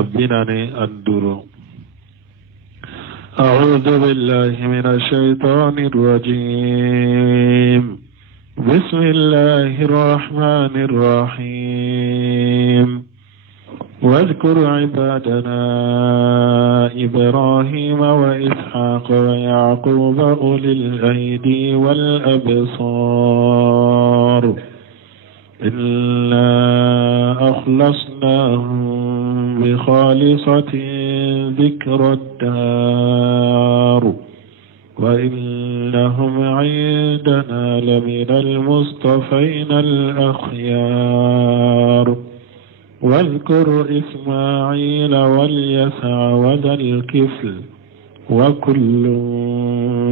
بنني الدر. أعوذ بالله من الشيطان الرجيم. بسم الله الرحمن الرحيم. واذكر عبادنا إبراهيم وإسحاق ويعقوب أولي الأيدي والأبصار إنا أخلصناهم بخالصة ذكر الدار وإنهم عندنا لمن المصطفين الأخيار. واذكر إسماعيل واليسع وذا الكفل وكل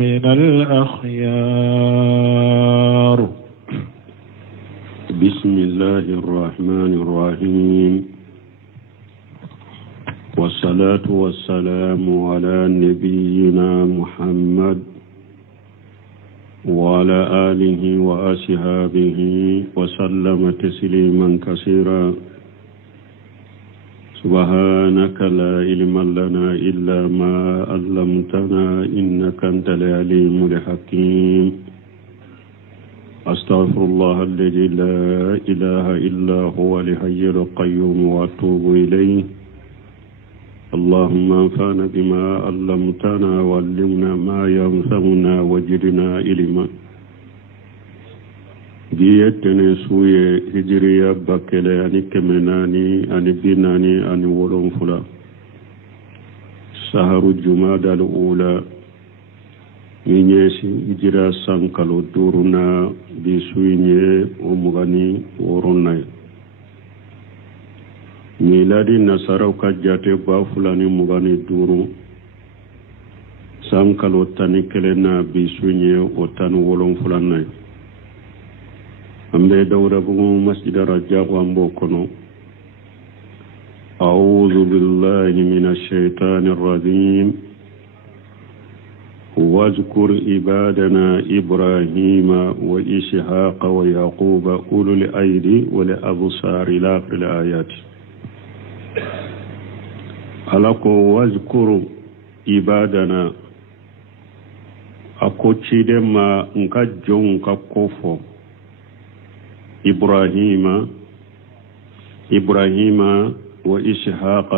من الأخيار. بسم الله الرحمن الرحيم. والصلاة والسلام على نبينا محمد وعلى آله وأصحابه وسلم تسليما كثيرا. سبحانك لا علم لنا إلا ما علمتنا إنك أنت العليم الحكيم. أستغفر الله الذي لا إله إلا هو الحي القيوم وأتوب إليه. اللهم انفعنا بما علمتنا وعلمنا ما ينفعنا وزدنا علما. بيتنا سوية هجرية بكلا أني كمناني أني بناني أني ولنفلا سهر الجمادى الأولى minyesi hijira sankalo duruna bisuinye omugani woronay miladi nasaraw kajjate bafulani mugani duru sankalo tani kelena bisuinye otani wolon fulanay ambe dawra bugu masjida rajab ambo kono. a'udhu billahi minash shaitanir rajim. واذكر عبادنا إبراهيم وإسحاق ويعقوب أولو الأيدي والأبصار إلى آخر الآيات. ألقوا واذكر عبادنا أكوتشي دما نكجون ككوفو إبراهيم وإسحاق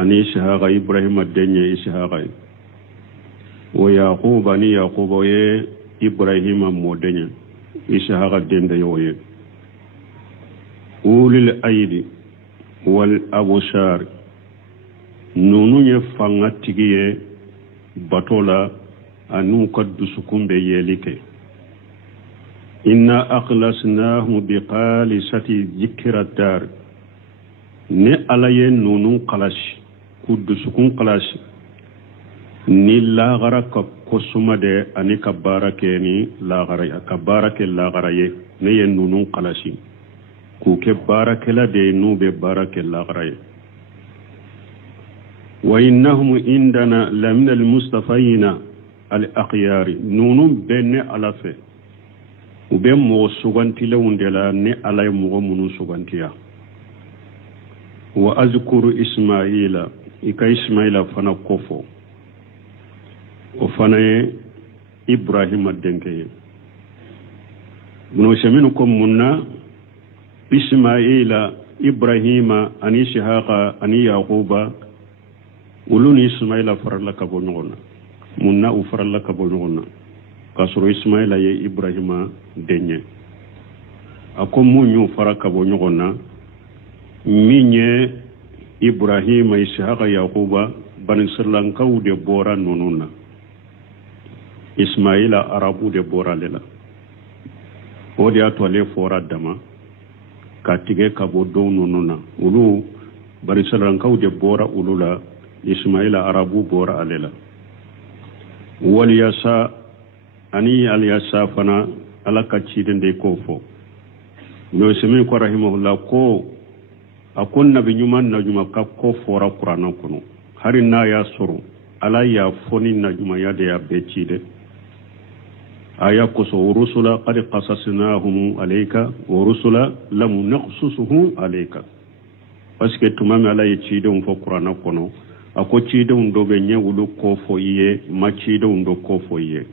أن إسحاق إبراهيم الدنيا إسحاق ويعقوب أني يعقوب وي إبراهيم مودنيا إسحاق الدين يوي أولي الأيدي والأبصار نونو يفانغتيجي بطولا أنو قد سكون بيالك. إنا أخلصناه بخالصة ذكر الدار ني علي نونو قلاش قد سكون قلاش ni lagara ka kosuma de ani ka barake ni lagara ka barake lagara ye ne ye nunun qalasi ku ke barake la de nu be barake lagara ye. wa innahum indana lamina almustafayina al-akhyar nunun benne alafe u be mo suganti lawndela ne alay mo munu sugantiya. wa azkuru ismaila ika ismaila fana kofo o fana Ibrahima denke no sheminu ko munna Ismaila Ibrahima ani Ishaqa ani Yaquba uluni Ismaila faralla ka bonona munna u faralla ka bonona kasoro Ismaila ye Ibrahima denye akom munyu faraka bonona minye Ibrahima Ishaqa Yaquba bani sirlanka u de bora nonuna Ismaila arabu de bora lela odi atwale fora dama katige kabo donu nuna ulu bari sarankaw de bora ulula Ismaila arabu bora alela wal yasa ani al yasa fana alaka chidende kofo no semi ko rahimahullah ko akon nabi nyuman na juma ka ko fora qur'ana kono harina ya suru ala ya foni na juma ya de ya becide aya kuso rusula qad qasasnahum alayka wa rusula lam naqsusuhum alayka parce que tumami ala ye ciidenw fo kurana kono a ko ciidenw do be ɲɛ wulu ko fo i ye ma ciidenw do ko fo i ye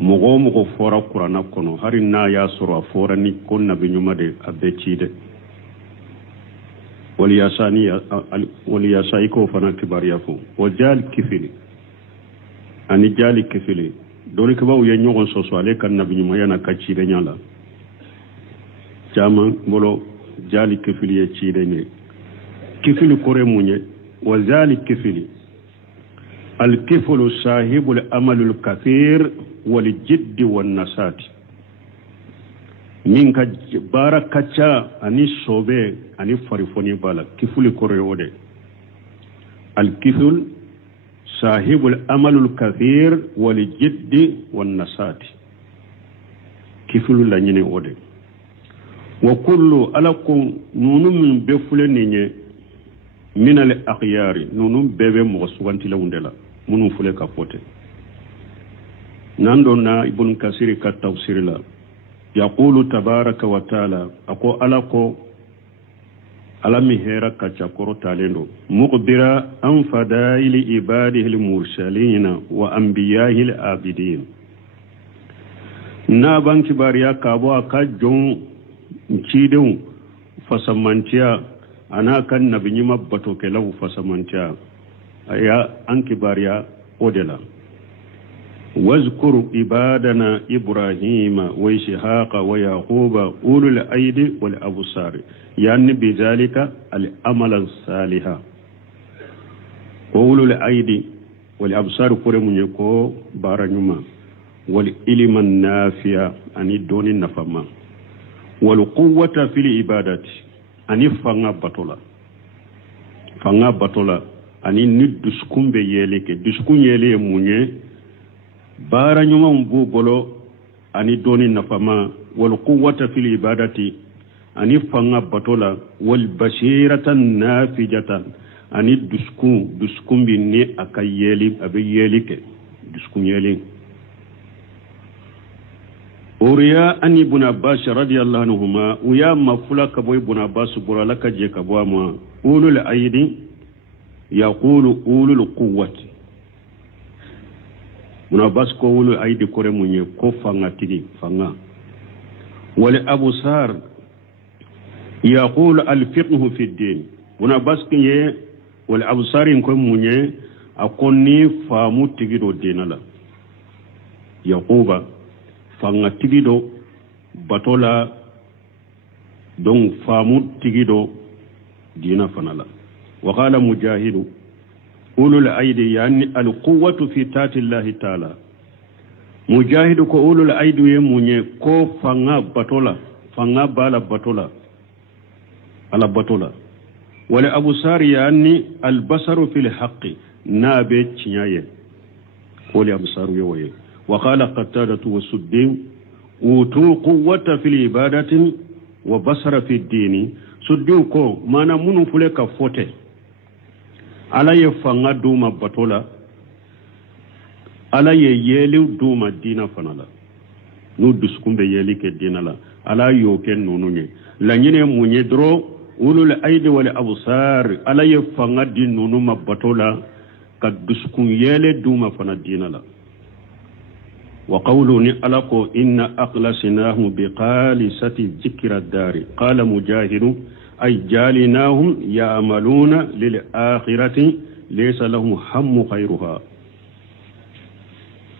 mɔgɔ o mɔgɔ fɔra kurana kono hari n'a y'a sɔrɔ a fɔra ni ko nabi ɲuman de a bɛ ci dɛ waliyasa i k'o fana kibariya fo o jali kifili ani jali kifili dɔnnikɛbaw ye ɲɔgɔn sɔsɔ ale ka nabi ɲumanya na ka ciidenya la caman bolo jali kifili ye ciiden ye kifili kɔrɔ ye mun ye wa jali kifili الكفل صاحب الأمل الكثير والجد والنسات من باركة أني صوبة أني فريفوني بالا كفل كوريودي الكفل صاحب الأمل الكثير والجد والنسات كفل لنيني ودي وكل ألكم نون من بفلنيني من الأخيار نون بيبي مغسوانتي لوندلا منو فلي كفوتي ناندونا ابن كثير كالتفسير لا يقول تبارك وتعالى أكو ألاكو ألمي هيرا كتشاكورو تاليندو مقدرا أن فدائل عباده المرسلين وأنبيائه العابدين نابان كباريا كابوا كجون نشيدون فسمانتيا أنا كان نبي نيما بطوك له فسمانتيا أيا أنكباريا أودلا واذكر عبادنا إبراهيم وإسحاق ويعقوب أولو الأيدي والأبصار يعني بذلك العمل الصالح أولو الأيدي والأبصار كرم يكو بارنما والعلم النافع أن دون النفما والقوة في العبادة أن فنغا بطولا ani ni duskun be yele ke duskun yele munye bara nyuma mbu bolo ani doni nafama wal quwwata fil ibadati ani fanga batola wal bashiratan nafijatan ani duskun bi ne akayeli abe yele ke duskun yele uriya ani ibn abbas radiyallahu anhuma uya mafula kabo ibn abbas burala kaje kabo ma ulul aidi يقول أولو القوة منابس كولو أيدي كورموني كوفانا تيجي فانا ولأبصار يقول الفقه في الدين منابس كيه والأبصار كورموني أكوني فامو تيجي دو دين لا يقوبا فانا تيجي دو بطولا دون فامو تيجي دو دين فانا لا وقال مجاهد أولو الأيدي يعني القوة في تات الله تعالى مجاهد كو أولو الأيدي يموني كو فنغا بطولا فنغا بالا بطولا على بطولا ولأبو سار يعني البصر في الحق نابي تنياي ولي أبو سار يوي وقال قتادة والسدين أوتوا قوة في العبادة وبصر في الدين سدين كو مانا منو فلك فوتي ala ye fanga duma batola ala ye yeli duma dina fana la nu duskumbe yeli ke dina la ala yo ken nunu nye la nyine munye dro ulul aidi wal absar ala ye fanga din nunu ma batola ka duskun yele duma fana dina la wa qawluni alako inna aqlasnahu biqalisati dhikra dari qala mujahidu أي جالناهم يعملون للآخرة ليس لهم هم خيرها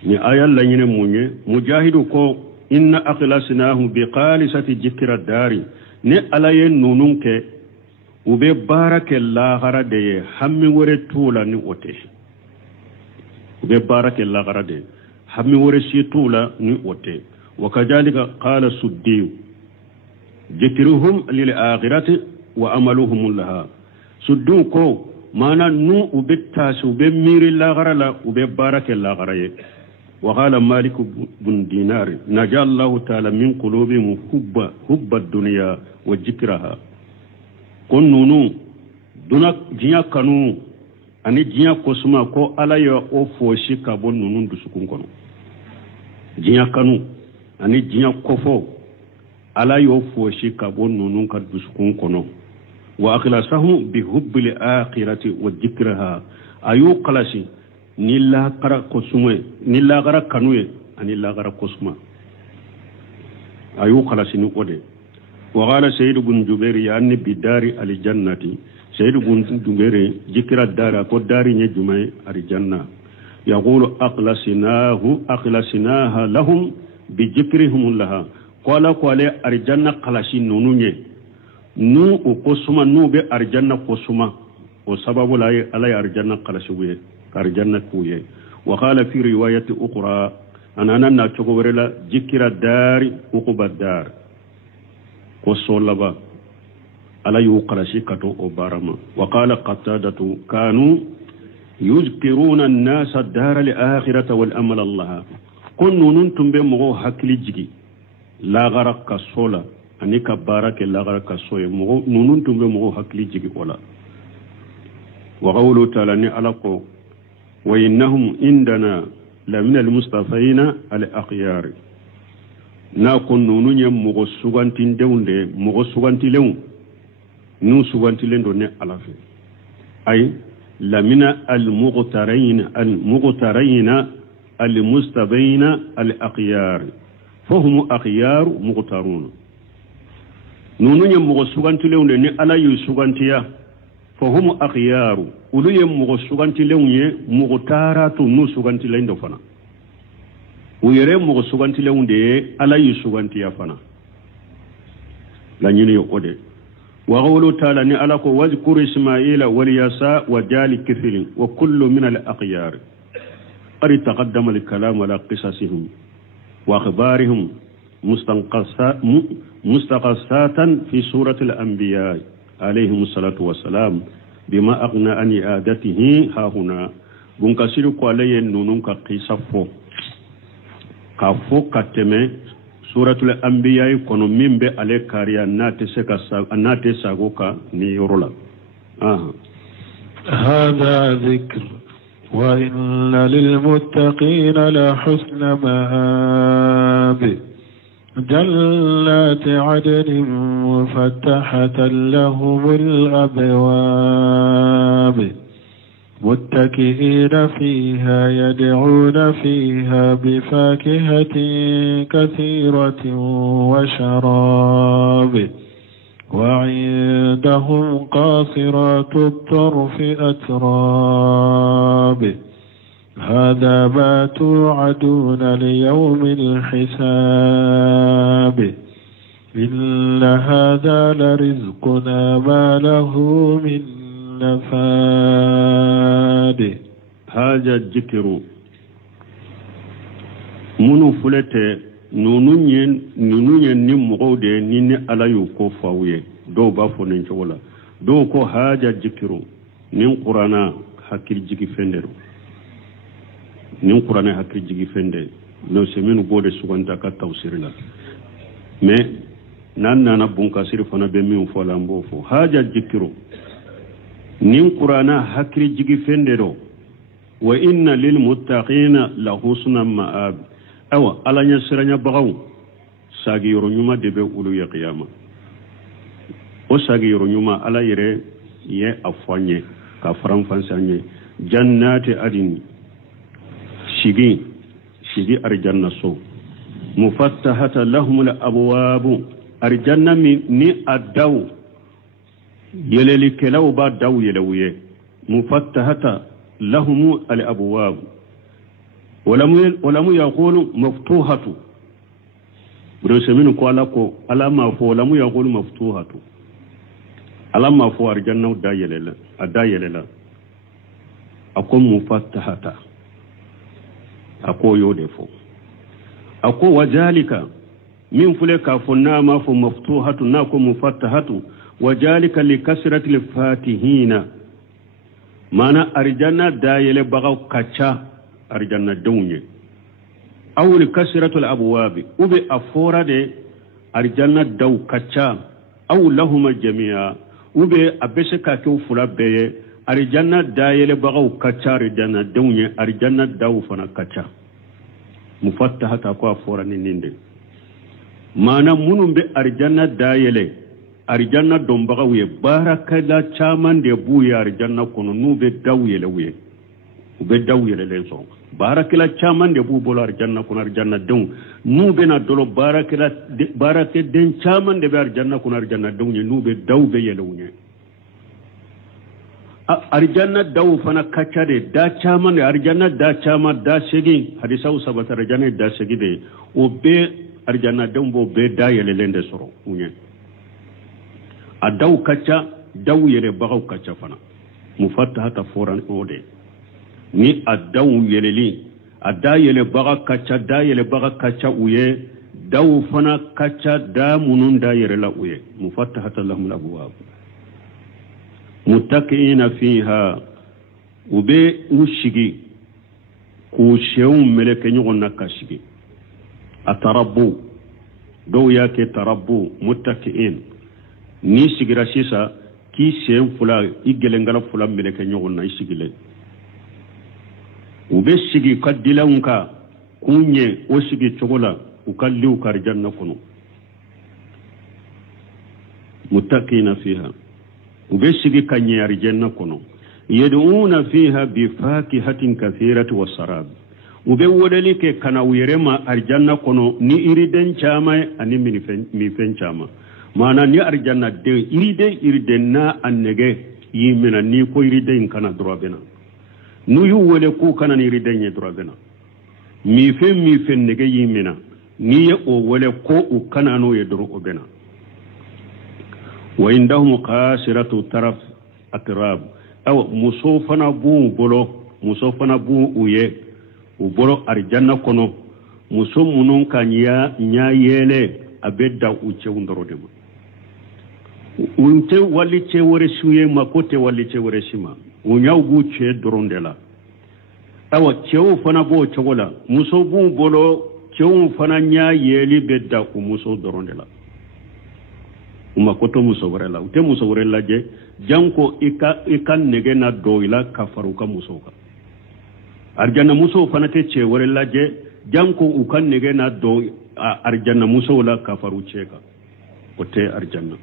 ni ayal la ñene muñe mujahidu ko inna akhlasnahu bi qalisati dhikra dari ne alaye nununke ube barake la harade hammi wore tula ni ote ube barake la harade hammi wore si tula ni ote wakadhalika qala suddi ذكرهم للآخرة وأملهم لها سدون كو مانا نو وبتاس وبمير اللاغرة لا وببارك اللاغرة وقال مالك بن دينار نجا الله تعالى من قلوبهم حب الدنيا وذكرها كن نونو دونك جيا كانو أني جيا كوسما كو ألا يو فوشي كابون نونو دسكون كنو جيا كانو أني جيا كوفو ala yo foshi ka bon nunun ka duskun kono وأخلصهم بحب الآخرة وذكرها أيو قلشي نلا قرا قسمه نلا قرا كنوه نلا قرا قسمه أيو قلشي نقوله وقال سيد بن جبير يعني بدار الجنة سيد بن جبير ذكر الدار قد دار نجمع الجنة يقول أخلصناها لهم بذكرهم لها قال الجنة قلشي نونيه nu o kosuma nu be arjanna kosuma o sababu la ala arjanna qalashuye arjanna kuye wa qala fi riwayati ukhra anana na chogo werela jikira dari uquba dar kosolaba ala yu qalashi kato o barama wa qala qatadatu kanu yuzkiruna an-nas ad-dar al-akhirata wal amal Allah kunnun tumbe mo hakli jigi la garaka sola ani ka baara kɛ lagara ka so ye mɔgɔ ninnu tun bɛ mɔgɔw hakili jigi o la wa qawlu ta'ala ni ala ko wa innahum indana la min al-mustafayna al-akhyar na ko ninnu ye mɔgɔ sugantindenw de mɔgɔ sugantilenw nu sugantilen do ne ala fɛ ay la min al-muqtarayna al-mustabayna al-akhyar fahum akhyar muqtarun nunu ye mogo sugantilenw de ni ala yu sugantiya fahum akhyaru ulu ye mogo sugantilenw ye mogo taratu nu sugantilen do fana u yere mogo sugantilenw de ala yu sugantiya fana la nyini yo ode wa qawlu ta'ala ni ala ko wazkur isma'ila wal yasa wa jali kifil wa kullu min al akhyar qad taqaddama al kalam ala qisasihim wa akhbarihim مستقصات في سورة الأنبياء عليهم الصلاة والسلام بما أغنى عن إعادته ها هنا بنكسر قولي نونك قصفو كفو كتمي سورة الأنبياء كنو من بي عليك كاريا ناتي ساقوكا نيرولا هذا ذكر وإن للمتقين لحسن مآب جنات عدن مفتحة لهم الأبواب متكئين فيها يدعون فيها بفاكهة كثيرة وشراب وعندهم قاصرات الطرف أتراب هذا ما توعدون ليوم الحساب إن هذا لرزقنا ما له من نفاد هذا الذكر منو فلته نونين نمغود نين على يوكو فاويه دو بافو ننجولا دو كو هذا الذكر نين قرانا حكير جيكي فندرو nin qur'ana hakki jigi fende no semenu bode suganta ka tawsirila mais nan nana bunka sir fana be min fo lambo fo haja jikiro nin qur'ana hakki jigi fende do wa inna lil muttaqina la husna ma'ab awa alanya siranya bagaw sagi yoro nyuma debe ulu ya qiyama o sagi yoro nyuma ala yere ye afanye ka faram fansanye jannati adin shigi arjanna so mufattahata lahum al-abwab arjanna ni adaw yeleli kelaw ba daw yelawye mufattahata lahum al-abwab walamu yaqulu maftuhatu buruseminu ko ala ma fo walamu yaqulu maftuhatu ala ma fo arjanna da yelela akom mufattahata ako yodefo ako wajalika min fule ka funna ma fu maftuhatu na ko mufattahatu wajalika likasrati lifatihina mana arjanna dayele bagaw kacha arjanna dunye aw likasratu alabwab ubi afora de arjanna daw kacha aw lahum jami'a ubi abeshaka ko fula beye arjanna dayele bagaw kacha arjanna dunye arjanna daw fana kacha mufattahata ko afora ni ninde mana munum be arjanna dayele arjanna dombaga wuye barakala chaman de buye arjanna kono nube dawye lewe ube dawye le so barakala chaman de bu bolo arjanna kono arjanna don nube na dolo barake den chaman de arjanna kono arjanna don nube dawbe yelewunye arjanna daw fana kacade da chaman de arjanna da chama da segi hadisa usabata arjanna da segi de obe arjanna don bo be da yelelende soro unye adaw kacha daw yele bagaw kacha fana mufattahata foran ode ni adaw yeleli ada yele baga kacha da yele baga kacha uye daw fana kacha da munun da yele la uye mufattahata lahum abwab muttaqina fiha ube ushigi ku shew meleke nyugon nakashigi atarabbu do yake tarabbu muttaqin ni sigira sisa ki sen fula igelengala fula meleke nyugon na isigile ube sigi kadilanka kunye o sigi chogola ukalli ukarjanna kuno muttaqina fiha ube sigi kanye arjanna kuno yad'una fiha bi fakihatin kathirati wasarab ube wodalike kana uyerema arjanna kuno ni iriden chama ani mi fen chama mana ni arjanna de iride na annege yimena ni ko iride kana drobena nuyu wole ku kana ni ridenye drogana mi fen nege yimina ni o wole ko u kana no ye dro obena wa indahum qasiratu taraf atrab aw musofana bu uye u bolo arjanna kono muso munun kanya nya yele abedda u chewndoro dema unte wali chewore suye makote wali chewore shima unyaw bu che dorondela awa chewu fana bo chogola muso bu bolo chewu fana nya yeli bedda ku muso dorondela makoto muso warela ute muso warela je janko ikan nege na doila kafaruka muso ka arjanna muso fana te che warela je janko ukan nege na do arjanna muso la kafaru cheka ote arjanna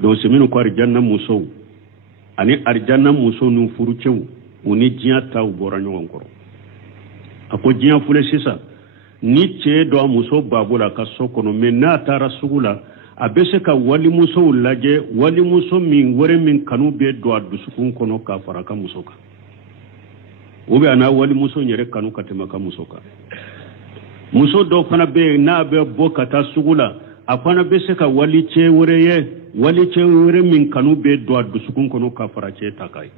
do seminu ko arjanna muso ani arjanna muso nu furu chewu uni jiya taw boranyo wankoro ako jiya fule sisa ni che do muso babula ka sokono menna tara sugula abese ka wali muso laje wali muso min wore min kanu be do adusukun kono ka faraka muso ka ube ana wali muso nyere kanu katema ka muso ka muso do fana be na be bokata sugula afana bese ka wali che wore min kanu be do adusukun kono ka farache takai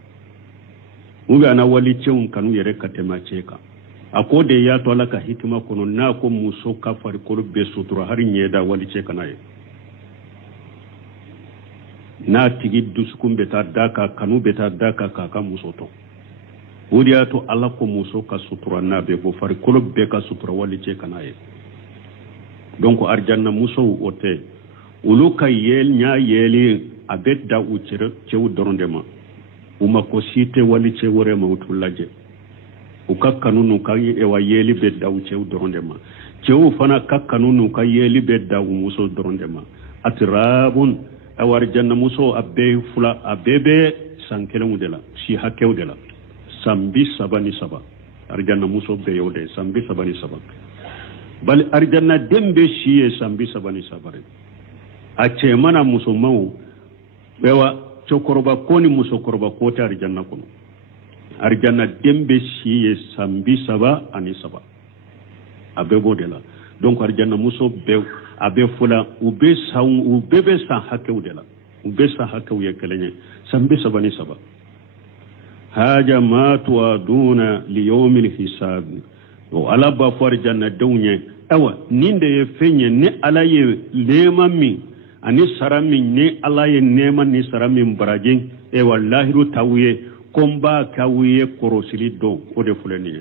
ube ana wali che kanu yere katema cheka akode ya to alaka hikima kono na ko muso ka fari ko be sutura har nyeda wali che kanaye na tigi dusukun beta daka kanu beta daka kaka muso to uriya to Allah ko muso ka sutura na be bo fari ko be ka sutura wali che kanaye donc arjanna muso ote uluka yel nya yeli abedda ucire cewu dorondema uma ko site wali che wore ma utulaje ukakkanunu kai e wa yeli bedda ucewu dorondema cewu fana kakkanunu kai yeli bedda muso dorondema atrabun awar janna muso abbe fula abebe sankelemu dela si hakew dela sambi sabani saba arjanna muso be yode sambi sabani saba bal arjanna dembe shiye sambi sabani sabare ace mana muso mawu bewa chokoroba koni muso koroba kota arjanna kono arjanna dembe shiye sambi saba ani saba abebo dela donc arjanna muso be abe fula ube sa hakew dela ube sa hakew yekelenye sambi sabani saba haja ma tuaduna li yawmil hisab o ala ba for janna dawnye awa ninde ye fenye ne ala ye lema mi ani sarami ne ala ye nema ni sarami baraje e wallahi ru tawiye komba kawiye korosili do o de fulani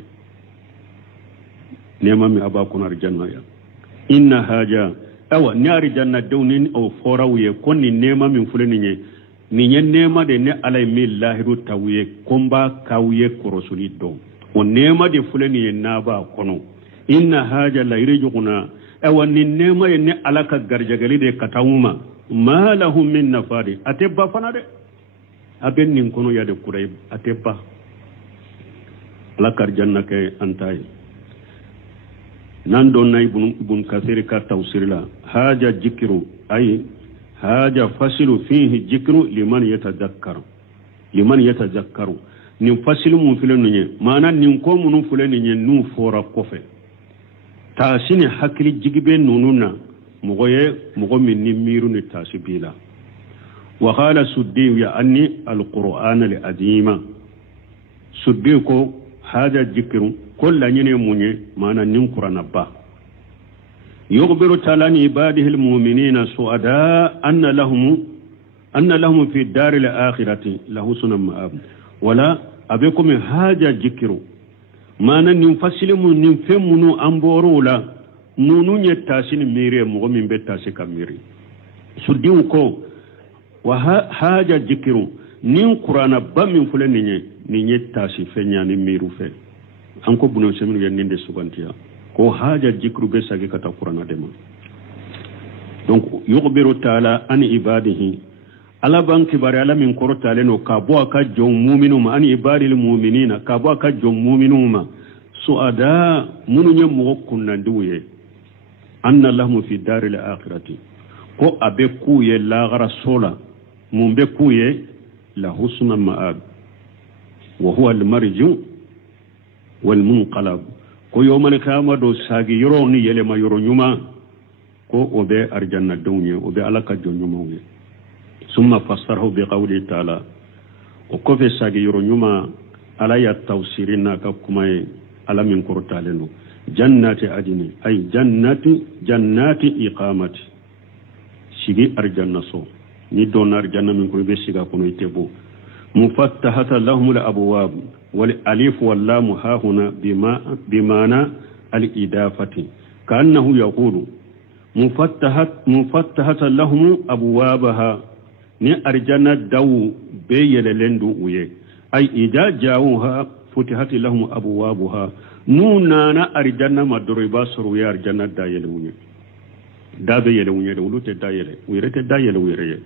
nema mi aba kunar janna ya inna haja awa nyari janna dawnin o forawye konni nema min fulani nye ni nye nema de ne ala mi lahiru tawiye komba kawiye korosili do o nema de fulani ye naba kono inna haja la irijuna awa ni nema ye ne alaka garjagali de katawuma ma lahum min nafadi atebba fana de aben nin kono yade kuray atebba la kar janna ke antay nan don nay bun kasiri ka tawsirla haja jikru ay haja fasilu fihi jikru liman yatazakkaru nin fasilu mun filen nye mana nin ko mun fulen nye nu fora kofe taasini hakili jigibe nununa mogo min ni miru ni tasibila wa qala suddi ya anni alquran alazima suddi ko haja jikru kolla nyene munye mana nin qur'ana ba yughbiru talani ibadihi almu'minina su'ada anna lahum fi daril akhirati lahusna ma'ab wala abekum haja jikru mana nin fasilimu nin femunu amborola nunu nye tasini mire mogo min be tasi kamiri suddiu ko wa haja jikru nin qur'ana ba min fule ninye tasi fenya ni miru fe anko buno seminu ya ninde sugantiya ko haja jikru be sagi kata qur'ana dema donc yughbiru ta'ala an ibadihi ala banki bari ala min korota leno ka bo aka jom mu'minu ma an ibadil mu'minina ka bo aka jom mu'minu ma suada munu nye mo kunna duye anna lahum fi daril akhirati ko abe kuye la gara sola mumbe kuye la husna ma'ab wa huwa al marju wal munqalab ko yawmal qiyamah sagi yoro ni yele ma yoro nyuma ko obe arjanna dunye obe alaka jonyuma we summa fassarahu bi qawli ta'ala o ko fe sagi yoro nyuma ala ya tawsirina ka kuma ala min kortaleno jannati adini ay jannati iqamati sigi arjanna so ni don arjanna min ko be siga kono itebo mufattahata lahum al abwab wal alif wal lam ha huna bimana al idafati kaannahu yaqulu mufattahata lahum abwabaha ni arjanna daw be yelelendu uye ay ida jawuha futihati lahum abwabuha nunana arjanna madriba suru ya arjanna dayelunye dabe yelunye ulute dayele wirete dayele wireye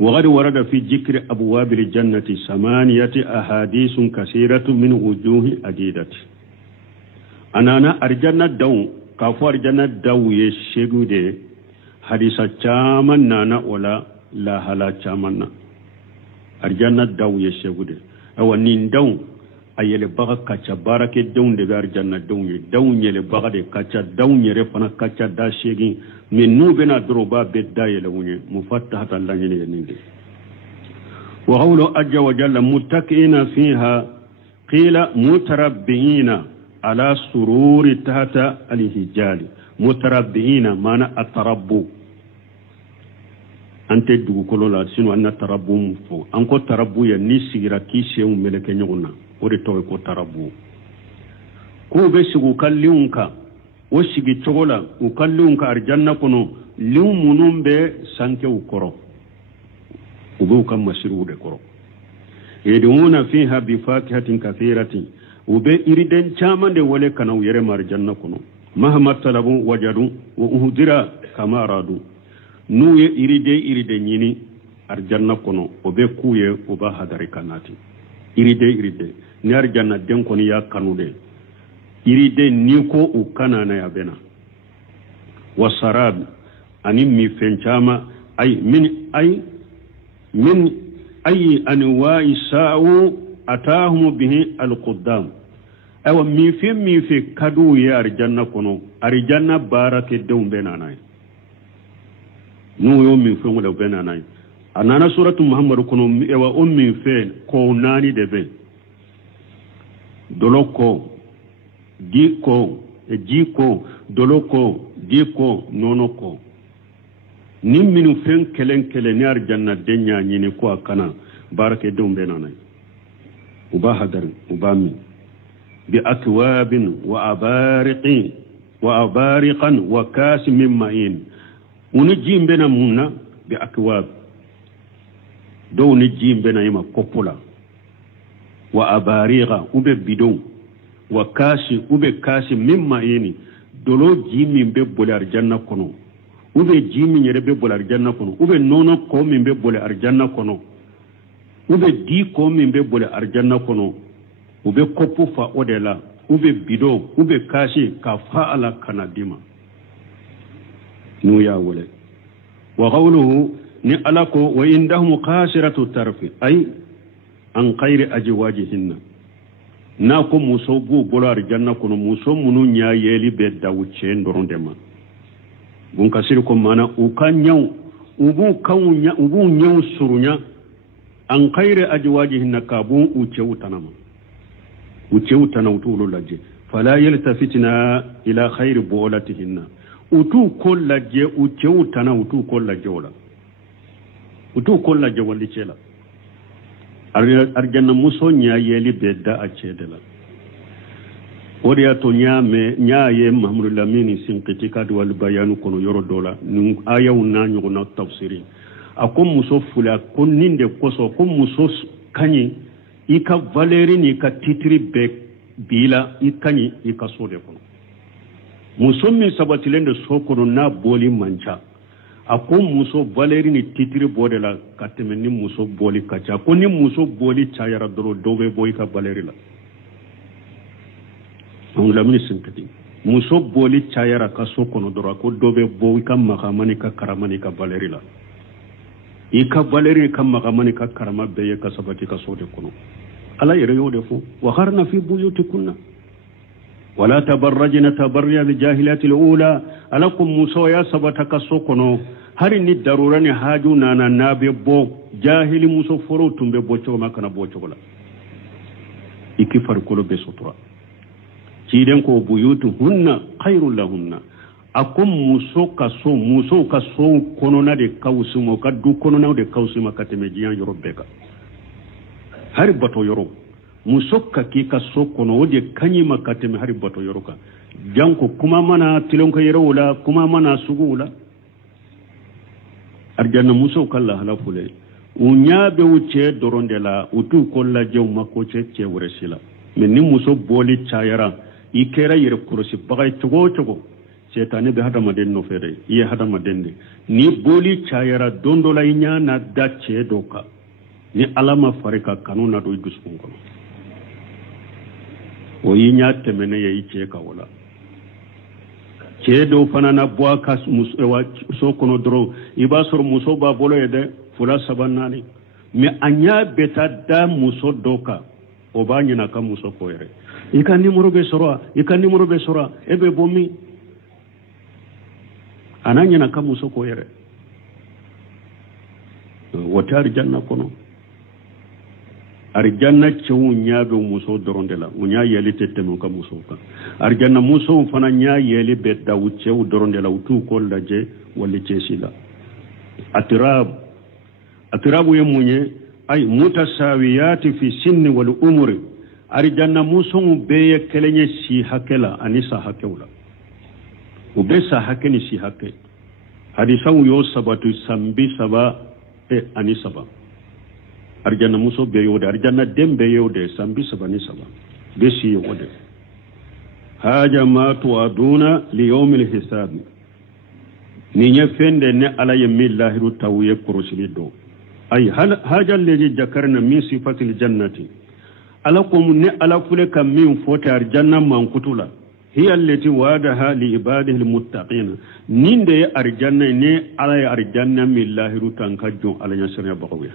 وقد ورد في ذكر أبواب الجنة 8 أحاديث كثيرة من وجوه عديدة أنا أرجنا دو كفار أرجنا دو يشيغو دي حديثة چامن نانا ولا لا حلا چامن أرجنا دو يشيغو دي أو نين دو ayele baga kacha barake downde be arjanna downye dawnyele baga de kacha dawnyere fana kacha da shegi min nubena droba be dayele wonye mufattahata lanyene ninde wa qawlu ajja wa jalla muttaqina fiha qila mutarabbiina ala sururi tahta alhijali mutarabbiina mana atarabbu ante dugu kolola sinu anna tarabbu fo anko tarabbu ya nisigira kishe meleke nyona ori to ko tarabu ko be sigu kalliunka o sigi togola u kalliunka arjanna kono liu munumbe sanke ukoro ubu kam masiru de koro yeduna fiha bi fakihatin kathiratin ube iriden chamande wale kana yere marjanna kono mahma talabu wajadu wa uhdira kama aradu nu ye iride nyini arjanna kono obe kuye oba hadari kanati iride ni arjanna den koni ya kanude iride ni ko ukana na ya bena wasarab ani mi fenchama ay min ay anwa'i sa'u atahum bihi alquddam aw mi fi kadu ya arjanna kono arjanna barake dum bena nay nu yo mi fe mo bena nay anana suratu muhammad kono ewa ummi fe ko nani debe doloko diko ejiko doloko diko nonoko nimminu fen kelen ni arjanna denya nyini ko akana barake dombe nanay uba hadar ubami bi akwabin wa abariqan wa kas min ma'in unji mbena munna bi akwab do ni jimbe na yima kopula wa abariqa ube bidon wa kasi ube kasi mimma yini dolo jimi be bolar janna kono ube jimi nyere be bol arjanna kono ube nono ko min be bol arjanna kono ube di ko min be bol arjanna kono ube kopu fa odela ube bido ube kashi ka fa ala kanadima nu ya wole wa qawluhu ni alako wa indahum qasiratu tarfi ay an khayri ajwajihinna na ko muso bu bolo arjanna kono muso munu nya yeli be dawuce ndorondema bun kasir ko mana u kanyaw ubu nyaw surunya an khayri ajwajihinna kabun u cewtanama ucewtana utulu laje fala yaltafitna ila khayri bolatihinna utu kollaje ucewtana utu kollaje wala utu kollaje walli cela arjanna muso nya yeli bedda a cedela odiya to nyaaye mahmud lamini sinqiti kadu wal bayanu kono yoro dola nun ayaw na nyugo na tafsiri akom muso fula kon ninde koso kom muso kanyi ika valeri ni ka titri be bila ikani ika sode kono muso min sabatilende sokono na boli mancha ako muso valeri ni titri bodela katemeni muso boli kacha ko ni muso boli chayara doro dobe boy ka valeri la on la mini sinkati muso boli chayara ka sokono doro ko dobe boy ka makamani ka karamani ka valeri la ika valeri ka makamani ka karama beye ka sabati ka sode kono ala yere yode fu wa kharna fi buyutikunna wala tabarrajna tabarruja bijahilati alula alakum muso ya sabata ka sokono hari ni darurani haju nana nabe bo jahili muso foro tumbe bocho makana bocho la iki farkolo be sotura ciden ko buyutuhunna khairul lahunna akum muso ka so kono na de kawsumo ka du kono na de kawsuma kateme jiyan yorobeka hari bato yoro musokka ki ka sokono wode kanyima kateme hari bato yoro ka janko kuma mana tilonka yero wala kuma mana sugu wala arjanna muso kala halafule unya be wuce dorondela utu kolla jew mako ce wuresila men ni muso boli chayara ikera yere kurosi bagay togo setane be hada maden no fere ye hada madende ni boli chayara dondola inya na dace doka ni alama farika kanuna do dusun kono o yinya temene ye ice ka wala cedo fanana boaka musewa so kono dro ibasor muso ba bolo yede fula sabanani me anya beta da muso doka o banyina ka muso koyre ika nimero be sora ebe bomi ananya na ka muso koyre watari janna kono arjanna cewu nyaabe muso dorondela unya yeli tetemo ka muso ka arjanna muso fana nya yeli be dawu cewu dorondela utu ko laje wali cesila atirabu yemunye ay mutasawiyati fi sinni wal umri arjanna muso be kelenye si hakela anisa hakewla ubesa hakeni si hake hadisa yo sabatu sambi saba anisaba arjanna muso be yode arjanna dembe yode sambi sabani saba besi yode haja ma tuaduna li yawmil hisab ni nyefende ne ala yamillahi tawiye kurusilido ay haja alladhi jakarna min sifatil jannati alakum ne ala fule kam min fota arjanna man kutula hiya allati wadaha li ibadihi almuttaqin ninde arjanna ne ala arjanna millahi tankajo ala nyasra baqawiya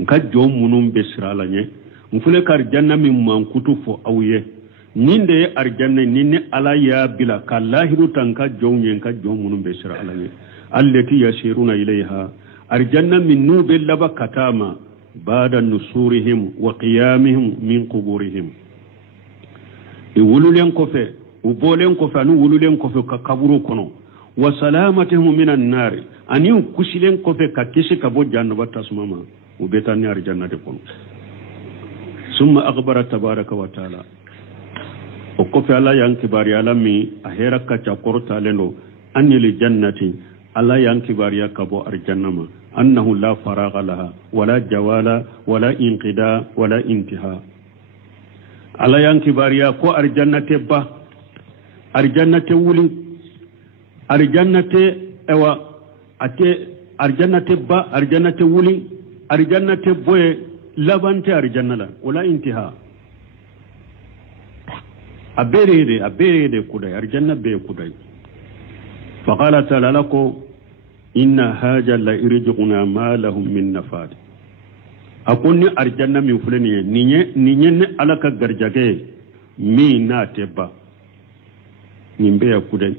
nka jom munum be sirala nye mfule ka arjanna min mankutu fo awye ninde arjanna ninne ala ya bila kallahiru tanka jom nye nka jom munum be sirala nye allati yashiruna ilayha arjanna min nube laba katama bada nusurihim wa qiyamihim min quburihim wululen kofe ubolen kofe anu wululen kofe ka kaburu kono wa salamatihum minan nar ani kusilen kofe ka kisi ka bo jannaba tasmama وبيتاني أرجعنا دكون ثم أخبر تبارك وتعالى وكفى الله ينكبر على مي أهيرك كتقول تعالى أني للجنة الله ينكبر يكبو أرجعنا أنه لا فراغ لها ولا جوال ولا انقضاء ولا انتهاء الله ينكبر يكو أرجعنا تبا أرجعنا تولي arjannate ewa ate arjannate ba arjannate wuli arjannate boye labante arjannala wala intiha aberede kudai arjanna be kudai faqala ta'ala lako inna haja la irjiquna ma lahum min nafad akonni arjanna min fulani ninye ne alaka garjage mi na teba nimbe ya kudai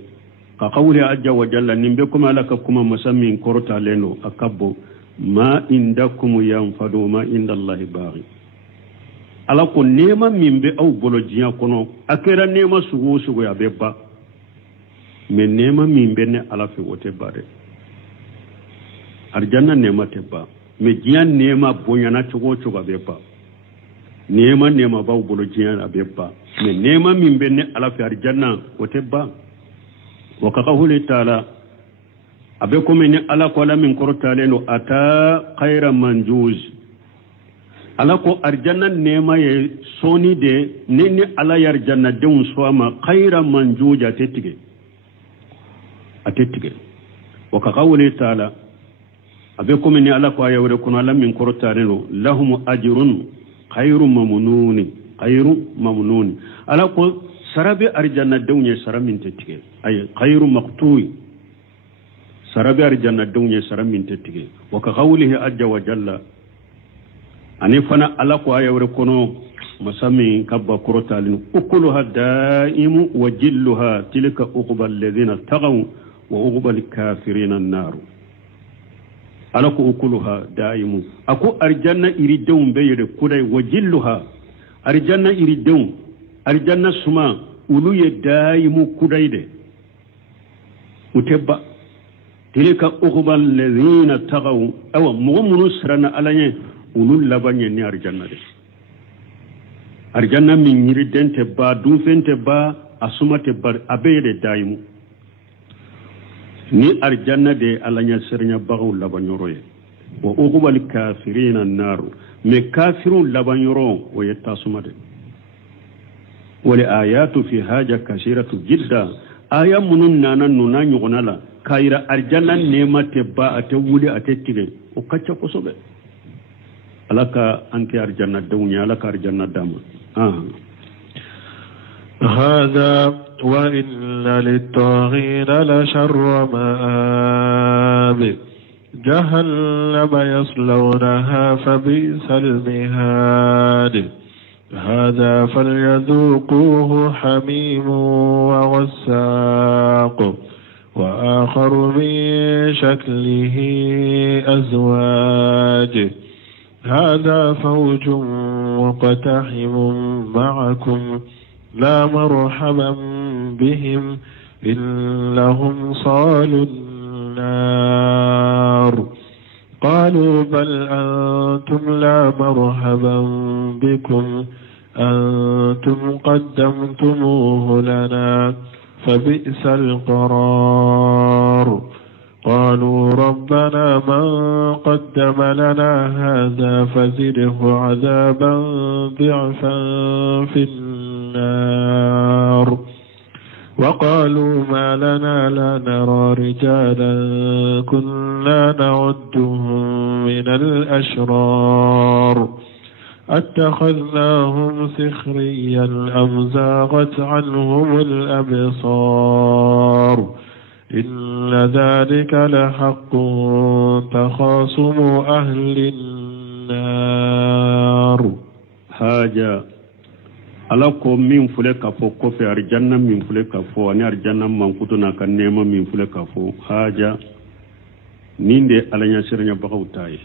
ka qawli ajja wa jalla nimbe kuma alaka kuma masammin korta leno akabbo ma indakum yanfadu ma inda allahi baghi ala ko nema mimbe aw bolo jiya kono akera nema sugo ya beba me nema mimbe ne ala fe wote bare arjanna nema teba me jiya nema bonyana chugo beba nema ba bolo jiya beba me nema mimbe ne ala fe arjanna wote ba wa qawli ta'ala abe ko men ala ko la min korta leno ata khayra manjuz ala ko arjanna nema ye soni de nini ala yarjanna deun soama khayra manjuja atettige wa qawli ta'ala abe ko men ala ko ayawre kono ala min korta leno lahum ajrun khayru mamnun ala ko sarabe arjanna deunye saramin tettige ay khayru maqtu'i sarabe arjanna deunye saramin tettige wa qawlihi ajja wa jalla ani fana ala ko ayawre kono masami kabba korotalin ukuluha daimu wa jilluha tilka uqbal ladina taqaw wa uqbal kafirina an-nar ala ko ukuluha daimu ako arjanna iridum beyede kuday wa jilluha arjanna iridum arjanna suma ulu ye daimu kudayde utebba tilka uqbal ladina taqaw aw mu'minu sirana alanye ulul labanye ni arjanna de arjanna min yiridente ba dufente ba asumate bar abeyde daimu ni arjanna de alanya sirnya bagu labanyoroye wa uqbal kafirina an-nar me kafirun labanyoro o yettasumade wala ayatu fi haja kasiratu jidda aya munun nanan nuna nyugonala kaira arjanna nema te ba ate wuli ate tire o kacca ko sobe alaka anke arjanna dawnya alaka arjanna dama هذا وإن للطاغين لشر مآب جهنم يصلونها فبئس المهاد هذا فليذوقوه حميم وغساق وآخر من شكله أزواج هذا فوج مقتحم معكم لا مرحبا بهم إنهم صالوا النار قالوا بل أنتم لا مرحبا بكم أنتم قدمتموه لنا فبئس القرار قالوا ربنا من قدم لنا هذا فزده عذابا ضعفا في النار وقالوا ما لنا لا نرى رجالا كنا نعدهم من الأشرار اتخذناهم سخريا أم زاغت عنهم الأبصار إن ذلك لحق تخاصم أهل النار haja ala ko min fule ka fo kofe arjanna min fule ka fo ani arjanna man kutuna kan nema min fule ka fo haja ninde alanya sirnya bakawtai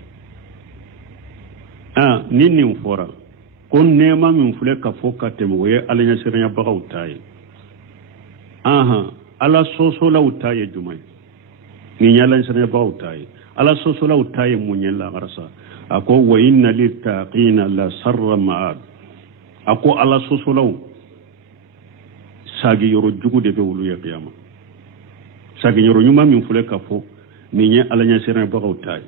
ninni fora kon nema min fule ka fo ka temo we alanya sirnya bakawtai ala soso la utaye jumai ni nyala sirnya bakawtai ala soso la utaye munyela garasa ako wa inna littaqina la sarra ma'ad ako ala sosolaw sagi yoro jugu de be wulu ya qiyama sagi yoro nyuma min fule ka fo ni nya ala nya sira ba gawtay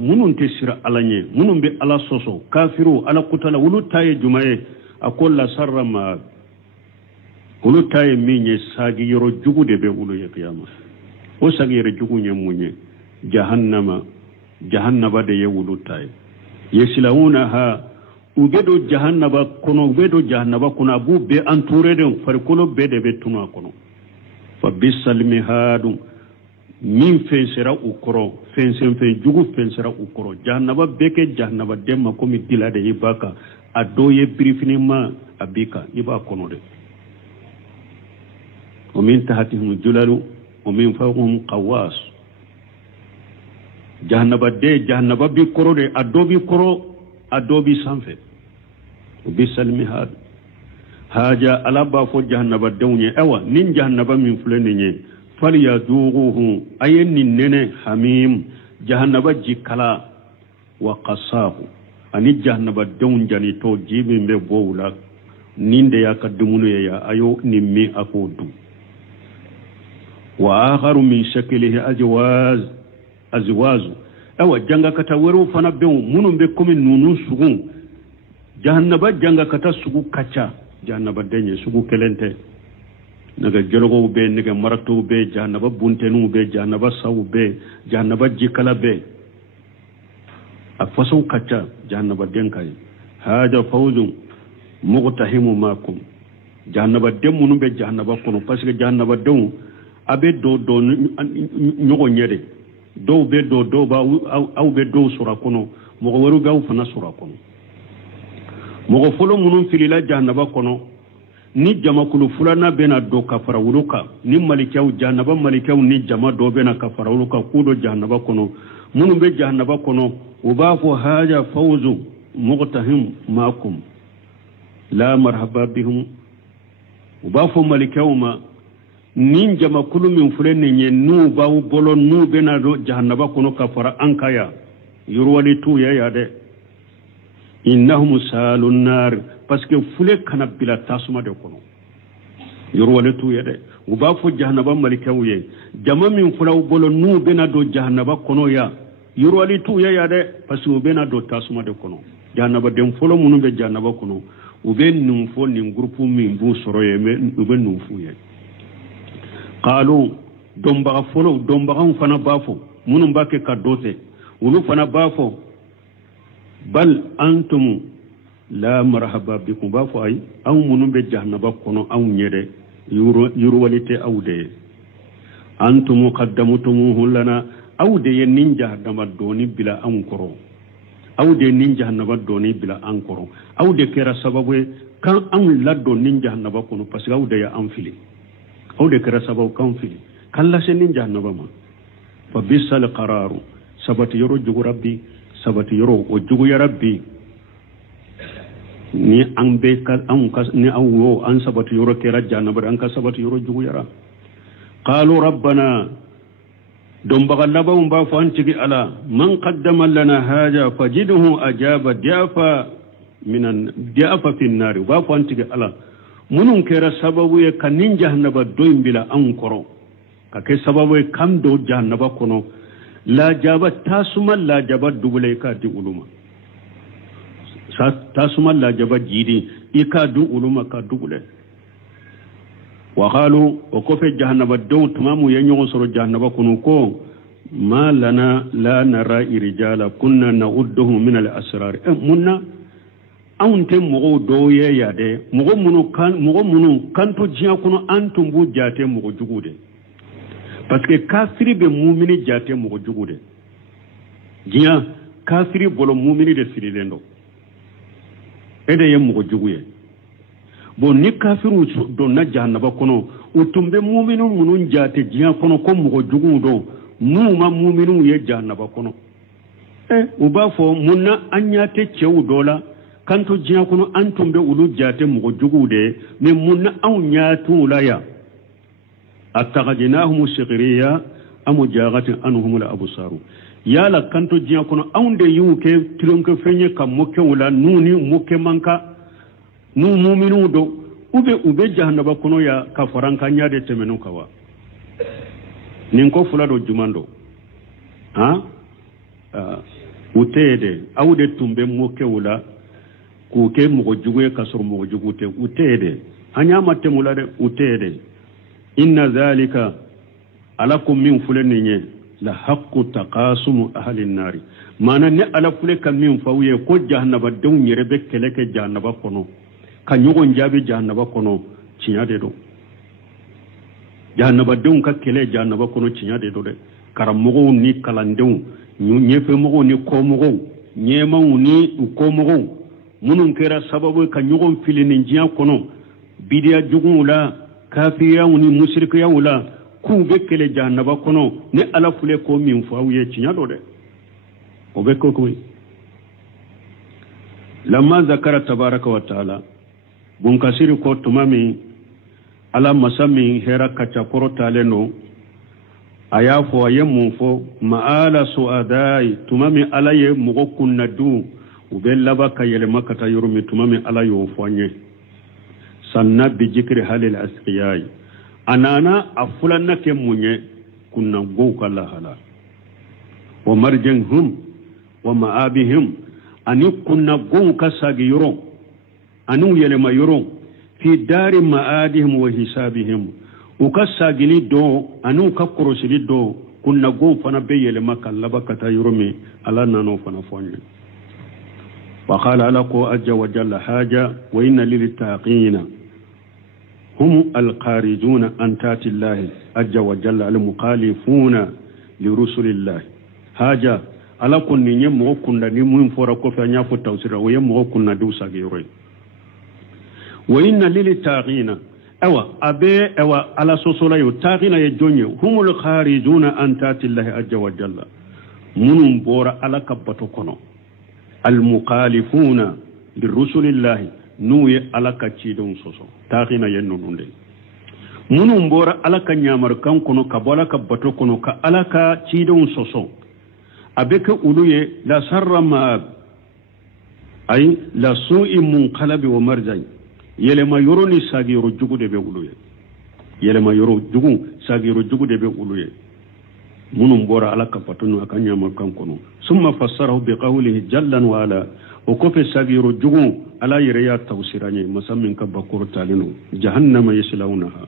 munun te sira ala nya munun be ala soso kafiru ala kutala wulu taye jumaye ako la sarra ma'ad ulu taye minye sagi yoro jugu de be ulu ye qiyama o sagi yoro jugu nye munye jahannaba de ye ulu taye yesilaunaha ubedo jahannaba kono abu be entouré de farikolo be de be tunu kono fa bisal mihadu min fensera ukoro fensen jugu fensera ukoro jahannaba beke jahannaba demma komi dilade ibaka adoye brifinima abika iba kono de wa min tahtihim julalu wa min fawqihim qawas jahannaba bi koro de adobi sanfe bisal mihad haja alaba fo jahannaba dewnye ewa nin jahannaba min fulene falyazuquhu ayenni nene hamim jahannaba jikala wa qasahu ani jahannaba dewn jani to jibi be bowla ninde yakadumunu ya ayo nimmi akodu wa akharu min shaklihi azwazu awa janga kata wero fana be munum be komi nunu sugun jahannaba janga kata sugu kacha jahannaba denye sugu kelente naga jologo be naga marato be jahannaba buntenu be jahannaba sawu be jahannaba jikala be afaso kacha jahannaba denkai hada fawzun muqtahimu makum jahannaba demunu be jahannaba kono parce que jahannaba dem abe do nyogo nyede do be do ba au be do sura kono mo waru gaw fana sura kono mo folo munun filila jahannaba kono ni jama kulu fulana bena do kafara wuluka ni malikaw jahannaba malikaw ni jama do bena kafara wuluka kudo jahannaba kono munun be jahannaba kono ubafu haja fawzu muqtahim makum la marhaba bihum ubafu malikaw ma nin jama kulu min fulene nye nu bawu bolo nu bena do jahannaba kono kafara ankaya yurwali tu ya de innahum salun nar parce que fule kana bila tasuma de kono yurwali tu ya de ubafu jahannaba malikaw ye jama min fulaw bolo nu bena do jahannaba kono ya yurwali tu ya de parce que bena do tasuma de kono jahannaba dem folo munu be jahannaba kono uben num fo nin groupe min bu soroye me uben num fu ye qalu dombaga folo dombaga fana bafo munum bake kadote ulu fana bafo bal antum la marhaba bikum bafo ay aw munum be jahannaba kono aw nyede yuru walite awde antum qaddamtumuhu lana awde yen jahannaba doni bila ankoro awde nin jahannaba doni bila ankoro awde kera sababu kan an laddo nin jahannaba kono parce que awde ya anfili awde kera sababu kan fili kala se nin jahannaba ma fa bisal qararu sabati yoro jugu rabbi sabati yoro o jugu ya rabbi ni an be ka an ka ni awo an sabati yoro kera jahannaba an ka sabati yoro jugu yara qalu rabbana dum bagallaba ba fa antigi ala man qaddama lana haja fajidhu ajaba diafa minan diafa fi an-nar ba fa antigi ala munun kera sababu ye kanin jahannaba doimbila ankoro kake sababu ye kamdo jahannaba kono la jaba tasuma la jaba dubule ka di uluma tasuma la jaba jidi ika du uluma ka dubule wa qalu wa kofe jahannaba do tamamu yanyo soro jahannaba kono ko ma lana la nara irijala kunna na'udduhu min al-asrar munna aunte mogo do ye yade mogo munu kanto jiya kono antum bu jate mogo jugude parce que kafiri be mu'mini jate mogo jugude jiya kafiri bolo mu'mini de fililendo ede ye mogo juguye bon ni kafiru do na jahannaba kono utumbe mu'minu munun jate jiya kono ko mogo jugudo numa mu'minu ye jahannaba kono ubafo munna anyate cewu dola kanto jiya kono antumbe ulu jate mogo jugude me munna aw nyatu laya attaqadnahum shiqriya amu jagati anhum al absaru yala kanto jiya kono awnde yuke tronke fenye kam mokke wala nuni mokke manka nu mu'minu do ube jahannaba kono ya kafaranka nyade temenu kawa ninko fulado jumando utede awde tumbe mokke wala kuke mogo juguye kasoro mogo jugute utede anyama temulade utede inna dhalika alakum min fuleninye la haqqu taqasumu ahli an-nar mana ne ala fule kam min fawye ko jahannaba dew nyere be keleke jahannaba kono ka nyogon jabi jahannaba kono cinyade do jahannaba dew ka kele jahannaba kono cinyade do de karamogo ni kalandew nyefe mogo ni komogo nyema ni komogo munun kera sababu ka nyogon filinin jiya kono bidiya jugula kafiya ni mushrikiya wala ku be kele jahannaba kono ne ala fule ko min fawye cinyado de o be ko koy lamma zakara tabaraka wa taala bun kasiri ko tumami ala masami hera kacha koro taleno ayafo ayemu fo maala suadai tumami alaye mugo kunnadu ube laba kayele makata yurumi tumami alayo fanye sanna bi jikri halil asqiyai anana afulanna ke munye kunna go kala hala wa marjanhum wa maabihim ani kunna go kasagi yoro anu yele ma yoro fi dari maadihim wa hisabihim ukasagini do anu ka korosili do kunna go fana be yele makalla bakata yurumi ala nano fana fonye wa qala laqu ajja wa jalla haja wa inna lil taqina هم القارجون عن تات الله عز وجل المخالفون لرسل الله حاجه ala kunni nyemo kunna ni mun fora ko fa nyafo tawsira o yemo kunna du sagiro wa inna lil taqina awa ala sosola yo taqina ye jonye humul kharijuna an tati Allah azza wa jalla munum bora ala kabato kono al mukhalifuna lirusulillahi nuye alaka cidon soso taxina yenno nunde munum bora alaka nyamar kan kono ka bola ka bato kono ka alaka cidon soso abeka uluye la sarrama ay la su'i munqalabi wa marjay yele ma yoroni sagiro jugude be uluye yele ma yoro jugu sagiro jugude be uluye munum bora alaka bato no aka nyamar kan kono summa fassarahu bi qawlihi jallan wa ala وكوفي ساغيرو جوغو على يريا توسيراني مسمن كبكور تالينو جهنم يسلونها